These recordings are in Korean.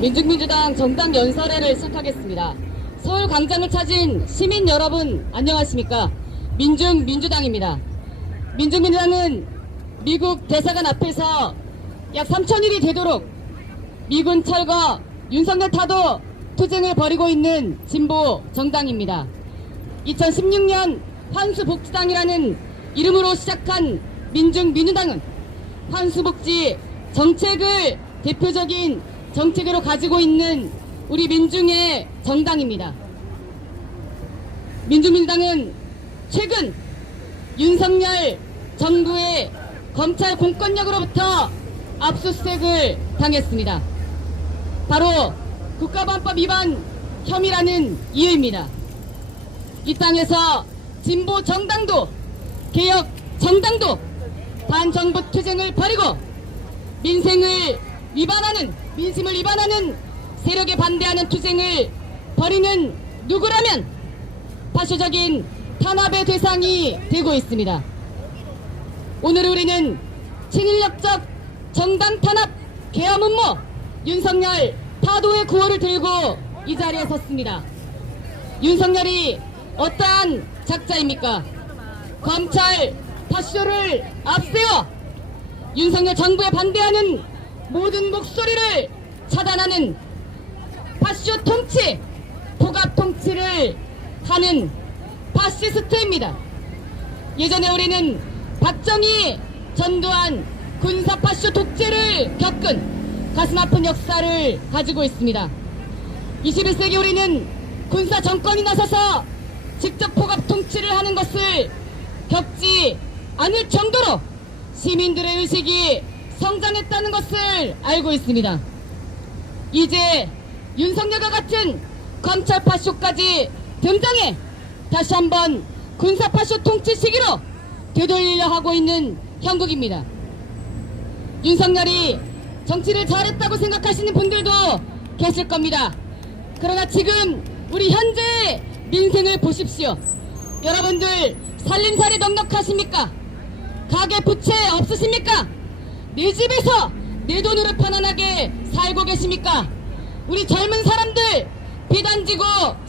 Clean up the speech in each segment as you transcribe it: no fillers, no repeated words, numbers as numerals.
민중민주당 정당 연설회를 시작하겠습니다. 서울 광장을 찾은 시민 여러분 안녕하십니까? 민중민주당입니다. 민중민주당은 미국 대사관 앞에서 약 3,000일이 되도록 미군 철거, 윤석열 타도 투쟁을 벌이고 있는 진보 정당입니다. 2016년 환수복지당이라는 이름으로 시작한 민중민주당은 환수복지 정책을 대표적인 정책으로 가지고 있는 우리 민중의 정당입니다. 민중민주당은 최근 윤석열 정부의 검찰 공권력으로부터 압수수색을 당했습니다. 바로 국가보안법 위반 혐의라는 이유입니다. 이 땅에서 진보 정당도 개혁 정당도 반정부 투쟁을 벌이고 민심을 위반하는 세력에 반대하는 투쟁을 벌이는 누구라면 파쇼적인 탄압의 대상이 되고 있습니다. 오늘 우리는 친인력적 정당 탄압 계엄 음모 윤석열 타도의 구호를 들고 이 자리에 섰습니다. 윤석열이 어떠한 작자입니까? 검찰 파쇼를 앞세워 윤석열 정부에 반대하는 모든 목소리를 차단하는 파쇼 통치, 폭압 통치를 하는 파시스트입니다. 예전에 우리는 박정희 전두환 군사 파쇼 독재를 겪은 가슴 아픈 역사를 가지고 있습니다. 21세기 우리는 군사 정권이 나서서 직접 폭압 통치를 하는 것을 겪지 않을 정도로 시민들의 의식이 성장했다는 것을 알고 있습니다. 이제 윤석열과 같은 검찰 파쇼까지 등장해 다시 한번 군사 파쇼 통치 시기로 되돌리려 하고 있는 형국입니다. 윤석열이 정치를 잘했다고 생각하시는 분들도 계실 겁니다. 그러나 지금 우리 현재의 민생을 보십시오. 여러분들 살림살이 넉넉하십니까? 가계 부채 없으십니까? 내 집에서 내 돈으로 편안하게 살고 계십니까? 우리 젊은 사람들 빚 안 지고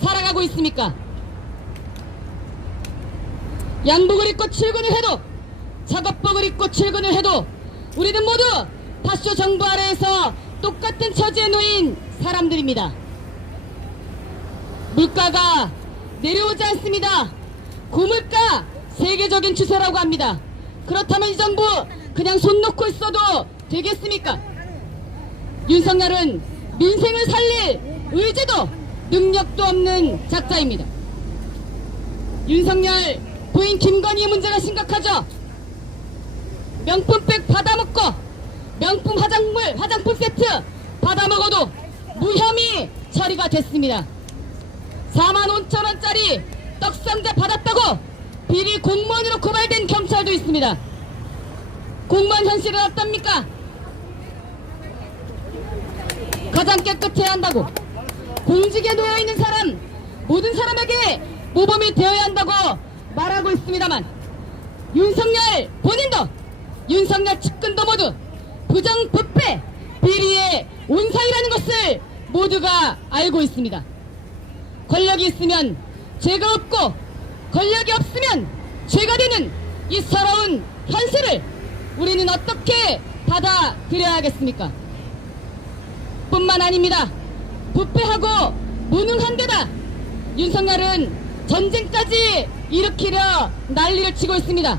살아가고 있습니까? 양복을 입고 출근을 해도 작업복을 입고 출근을 해도 우리는 모두 파쇼 정부 아래에서 똑같은 처지에 놓인 사람들입니다. 물가가 내려오지 않습니다. 고물가 세계적인 추세라고 합니다. 그렇다면 이 정부 그냥 손 놓고 있어도 되겠습니까? 윤석열은 민생을 살릴 의지도 능력도 없는 작자입니다. 윤석열 부인 김건희의 문제가 심각하죠. 명품백 받아먹고 명품 화장품 세트 받아먹어도 무혐의 처리가 됐습니다. 45,000원짜리 떡상자 받았다고 비리 공무원으로 고발된 경찰도 있습니다. 공무원 현실은 어떻습니까? 가장 깨끗해야 한다고, 공직에 놓여있는 사람 모든 사람에게 모범이 되어야 한다고 말하고 있습니다만 윤석열 본인도 윤석열 측근도 모두 부정부패 비리의 온상이라는 것을 모두가 알고 있습니다. 권력이 있으면 죄가 없고 권력이 없으면 죄가 되는 이 서러운 현실을 우리는 어떻게 받아들여야 하겠습니까? 뿐만 아닙니다. 부패하고 무능한 데다 윤석열은 전쟁까지 일으키려 난리를 치고 있습니다.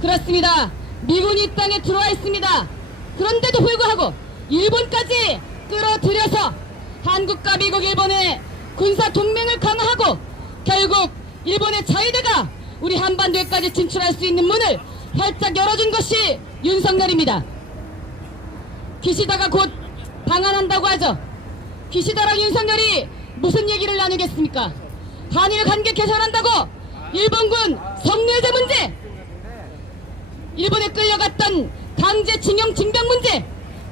그렇습니다. 미군이 이 땅에 들어와 있습니다. 그런데도 불구하고 일본까지 끌어들여서 한국과 미국, 일본의 군사 동맹을 강화하고 결국 일본의 자위대가 우리 한반도에까지 진출할 수 있는 문을 활짝 열어준 것이 윤석열입니다. 기시다가 곧 방한한다고 하죠. 기시다랑 윤석열이 무슨 얘기를 나누겠습니까? 한일 관계 개선한다고 일본군 성노예제 문제, 일본에 끌려갔던 강제징용 징병 문제,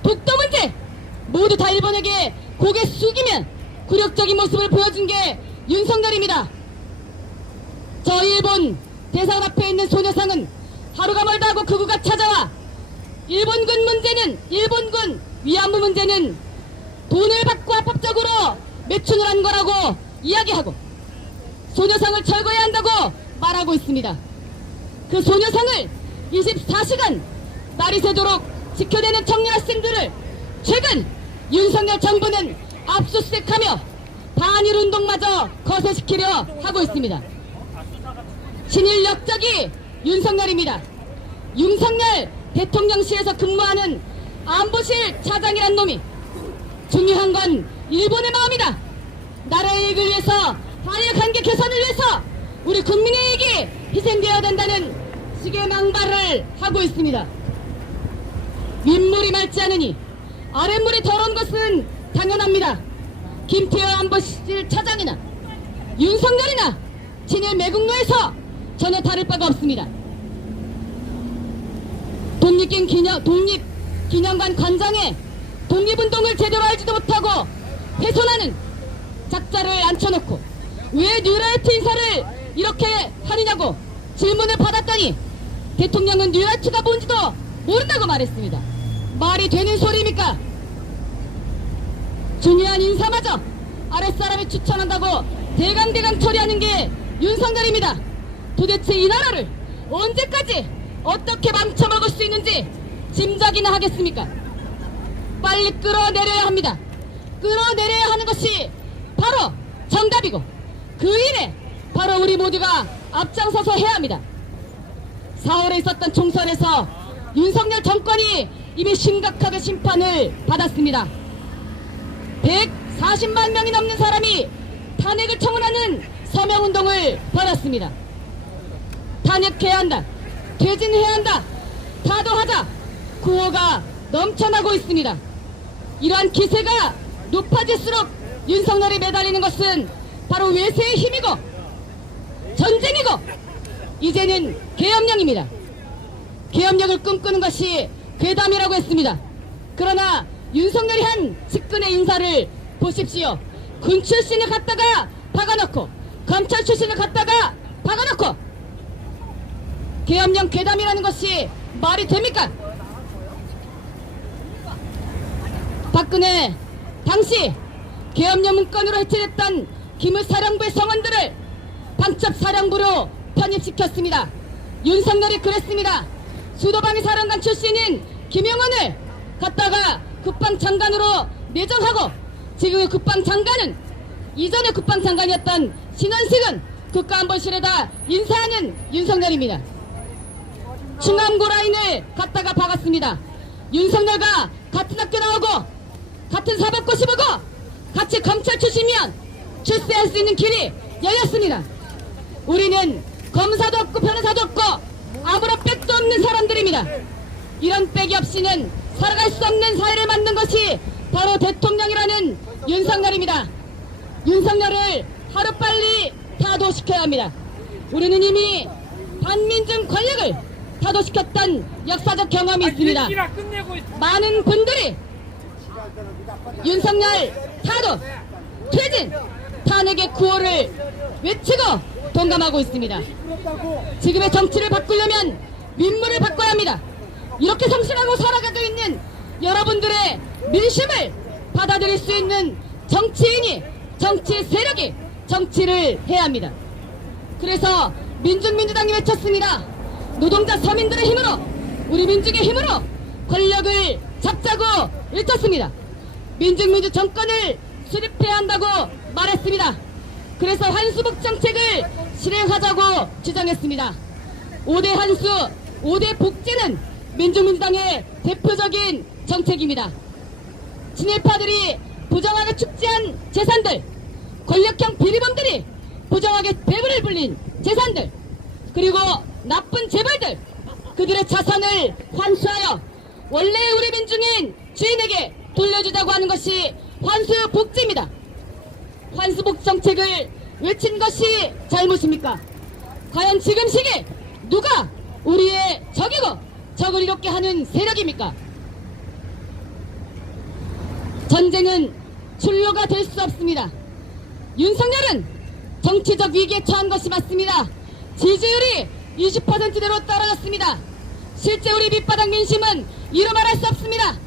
독도 문제 모두 다 일본에게 고개 숙이면 굴욕적인 모습을 보여준 게 윤석열입니다. 저 일본 대사관 앞에 있는 소녀상은 하루가 멀다 하고 극우가 찾아와 일본군 문제는, 일본군 위안부 문제는 돈을 받고 합법적으로 매춘을 한 거라고 이야기하고 소녀상을 철거해야 한다고 말하고 있습니다. 그 소녀상을 24시간 날이 새도록 지켜내는 청년 학생들을 최근 윤석열 정부는 압수수색하며 반일운동마저 거세시키려 하고 있습니다. 친일 역적이 윤석열입니다. 윤석열 대통령실에서 근무하는 안보실 차장이란 놈이 중요한 건 일본의 마음이다. 나라의 이익을 위해서 한일 관계 개선을 위해서 우리 국민의 이익이 희생되어야 된다는 식의 망발을 하고 있습니다. 윗물이 맑지 않으니 아랫물이 더러운 것은 당연합니다. 김태호 안보실 차장이나 윤석열이나 친일 매국노에서 전혀 다를 바가 없습니다. 독립기념관 관장에 독립운동을 제대로 알지도 못하고 훼손하는 작자를 앉혀놓고 왜 뉴라이트 인사를 이렇게 하느냐고 질문을 받았더니 대통령은 뉴라이트가 뭔지도 모른다고 말했습니다. 말이 되는 소리입니까? 중요한 인사마저 아랫사람이 추천한다고 대강대강 처리하는 게 윤석열입니다. 도대체 이 나라를 언제까지 어떻게 망쳐먹을 수 있는지 짐작이나 하겠습니까? 빨리 끌어내려야 합니다. 끌어내려야 하는 것이 바로 정답이고 그 일에 바로 우리 모두가 앞장서서 해야 합니다. 4월에 있었던 총선에서 윤석열 정권이 이미 심각하게 심판을 받았습니다. 140만 명이 넘는 사람이 탄핵을 청원하는 서명운동을 벌였습니다. 탄핵해야 한다, 퇴진해야 한다, 타도하자 구호가 넘쳐나고 있습니다. 이러한 기세가 높아질수록 윤석열이 매달리는 것은 바로 외세의 힘이고 전쟁이고 이제는 계엄령입니다. 계엄령을 꿈꾸는 것이 괴담이라고 했습니다. 그러나 윤석열이 한 측근의 인사를 보십시오. 군 출신을 갖다가 박아놓고 검찰 출신을 갖다가 박아놓고 계엄령 괴담이라는 것이 말이 됩니까? 박근혜 당시 계엄령 문건으로 해체됐던 기무사령부의 성원들을 방첩사령부로 편입시켰습니다. 윤석열이 그랬습니다. 수도방위 사령관 출신인 김용원을 갖다가 국방장관으로 내정하고 지금의 국방장관은 이전의 국방장관이었던 신원식은 국가안보실에다 인사하는 윤석열입니다. 충암고 라인을 갖다가 박았습니다. 윤석열과 같은 학교 나오고 같은 사법고 시보고 같이 검찰 출신이면 출세할 수 있는 길이 열렸습니다. 우리는 검사도 없고 변호사도 없고 아무런 백도 없는 사람들입니다. 이런 백이 없이는 살아갈 수 없는 사회를 만든 것이 바로 대통령이라는 윤석열입니다. 윤석열을 하루빨리 타도시켜야 합니다. 우리는 이미 반민중 권력을 타도시켰던 역사적 경험이 있습니다. 많은 분들이 윤석열 타도, 퇴진, 탄핵의 구호를 외치고 동감하고 있습니다. 지금의 정치를 바꾸려면 민물을 바꿔야 합니다. 이렇게 성실하고 살아가고 있는 여러분들의 민심을 받아들일 수 있는 정치인이, 정치 세력이 정치를 해야 합니다. 그래서 민중민주당이 외쳤습니다. 노동자 서민들의 힘으로, 우리 민중의 힘으로 권력을 잡자고 외쳤습니다. 민중민주 정권을 수립해야 한다고 말했습니다. 그래서 환수복 정책을 실행하자고 주장했습니다. 5대 환수, 5대 복지는 민중민주당의 대표적인 정책입니다. 친일파들이 부정하게 축제한 재산들, 권력형 비리범들이 부정하게 배분을 불린 재산들, 그리고 나쁜 재벌들, 그들의 자산을 환수하여 원래 우리 민중인 주인에게 돌려주자고 하는 것이 환수복지입니다. 환수복 정책을 외친 것이 잘못입니까? 과연 지금 시기에 누가 우리의 적이고 적을 이롭게 하는 세력입니까? 전쟁은 출로가 될 수 없습니다. 윤석열은 정치적 위기에 처한 것이 맞습니다. 지지율이 20%대로 떨어졌습니다. 실제 우리 밑바닥 민심은 이루 말할 수 없습니다.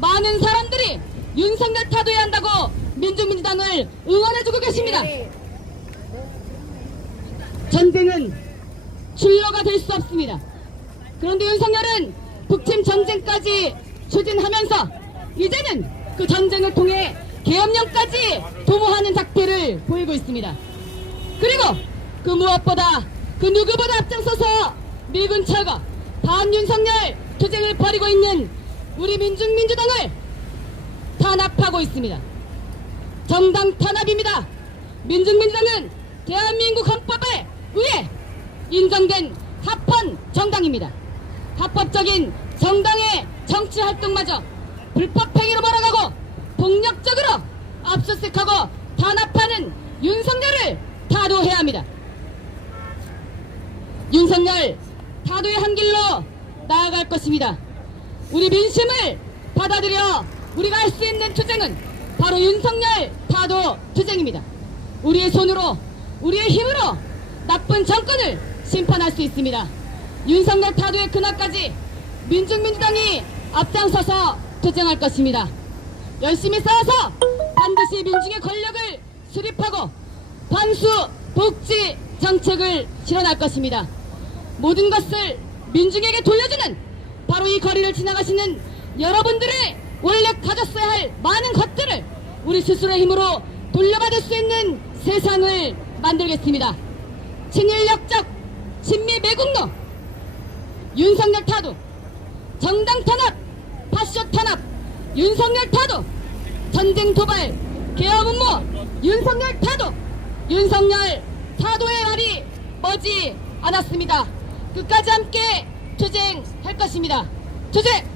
많은 사람들이 윤석열 윤석열 타도해야 한다고 민중민주당을 응원해주고 계십니다. 전쟁은 출로가 될 수 없습니다. 그런데 윤석열은 북침 전쟁까지 추진하면서 이제는 그 전쟁을 통해 계엄령까지 도모하는 작태를 보이고 있습니다. 그리고 그 무엇보다 그 누구보다 앞장서서 미군 철거 반윤석열 투쟁을 벌이고 있는 우리 민중민주당을 탄압하고 있습니다. 정당 탄압입니다. 민중민주당은 대한민국 헌법에 의해 인정된 합헌 정당입니다. 합법적인 정당의 정치활동마저 불법행위로 몰아가고 폭력적으로 압수수색하고 탄압하는 윤석열을 타도해야 합니다. 윤석열 타도의 한 길로 나아갈 것입니다. 우리 민심을 받아들여 우리가 할 수 있는 투쟁은 바로 윤석열 타도 투쟁입니다. 우리의 손으로 우리의 힘으로 나쁜 정권을 심판할 수 있습니다. 윤석열 타도의 그날까지 민중민주당이 앞장서서 투쟁할 것입니다. 열심히 싸워서 반드시 민중의 권력을 수립하고 반수 복지 정책을 실현할 것입니다. 모든 것을 민중에게 돌려주는 바로 이 거리를 지나가시는 여러분들의 원래 가졌어야 할 많은 것들을 우리 스스로의 힘으로 돌려받을 수 있는 세상을 만들겠습니다. 친일 역적, 친미 매국노, 윤석열 타도, 정당 탄압, 파쇼 탄압, 윤석열 타도, 전쟁 도발, 계엄 음모, 윤석열 타도, 윤석열 타도의 날이 머지 않았습니다. 끝까지 함께 투쟁할 것입니다. 투쟁!